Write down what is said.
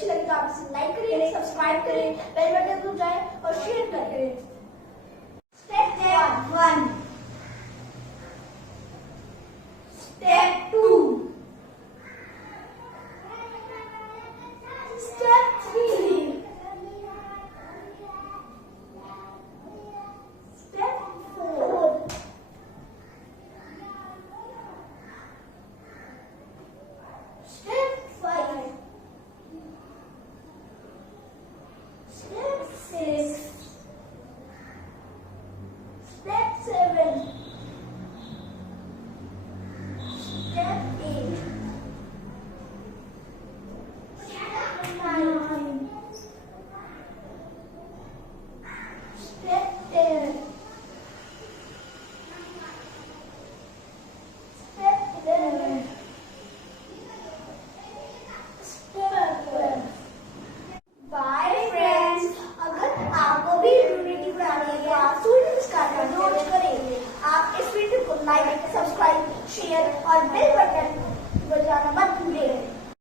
अच्छी लगी तो आप इसे लाइक करें, सब्सक्राइब करें, बेल बटन को दबाएं और शेयर करें।